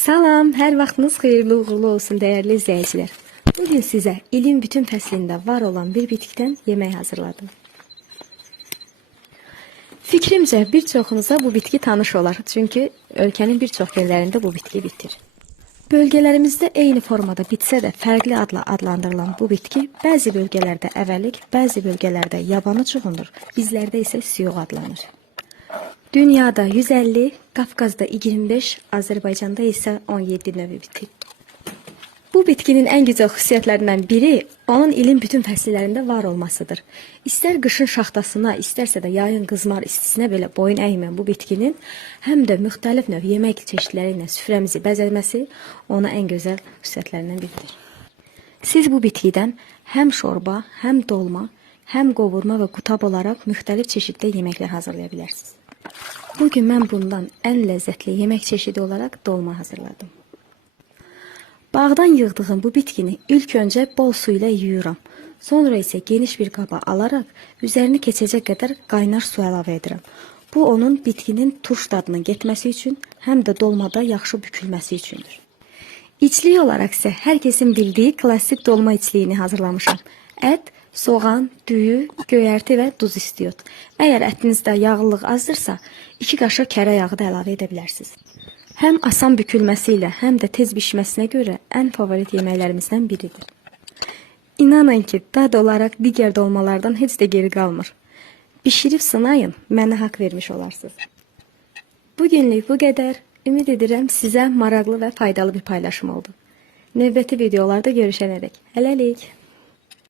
Salam, hər vaxtınız xeyirli uğurlu olsun dəyərli izləyicilər. Bugün sizə ilin bütün fəslində var olan bir bitkiden yemək hazırladım. Fikrimcə bir çoxunuza bu bitki tanış olar, çünki ölkənin bir çox yerlərində bu bitki bitir. Bölgələrimizdə eyni formada bitsə də fərqli adla adlandırılan bu bitki bəzi bölgələrdə əvəlik, bəzi bölgələrdə yabanı çuğundur, bizlərdə isə siyuq adlanır. Dünyada 150, Qafqazda 25, Azərbaycanda isə 17 növü bitki. Bu bitkinin ən güzel xüsusiyyətlərindən biri onun ilin bütün fəsillərində var olmasıdır. İstər qışın şaxtasına, istərsə də yayın qızmar istisinə belə boyun əyməyən bu bitkinin həm də müxtəlif növ yemək çeşidləri ilə süfrəmizi bəzəməsi ona ən gözəl xüsusiyyətlərindən biridir. Siz bu bitkidən həm şorba, həm dolma, həm qovurma və qutab olaraq müxtəlif çeşiddə yeməklər hazırlaya bilərsiniz. Bugün mən bundan ən ləzzətli yemək çeşidi olaraq dolma hazırladım. Bağdan yığdığım bu bitkini ilk öncə bol su ilə yuyuram. Sonra isə geniş bir qaba alaraq üzərini keçəcək qədər qaynar su əlavə edirəm. Bu onun bitkinin turş dadının getməsi üçün, həm də dolmada yaxşı bükülməsi üçündür. İçlik olaraq isə hər kəsin bildiyi klassik dolma içliyini hazırlamışam. Ət, soğan, düyü, göyərti və duz istiyot. Əgər ətinizdə yağlılıq azdırsa, 2 qaşıq kərə yağı da əlavə edə bilərsiniz. Həm asan bükülməsi ilə, həm də tez bişməsinə görə ən favorit yeməklərimizdən biridir. İnanın ki, dad olaraq digər dolmalardan heç də geri qalmır. Bişirib sınayın, mənə haqq vermiş olarsınız. Bugünlük bu qədər. Ümid edirəm sizə maraqlı və faydalı bir paylaşım oldu. Növbəti videolarda görüşənədək. Hələlik.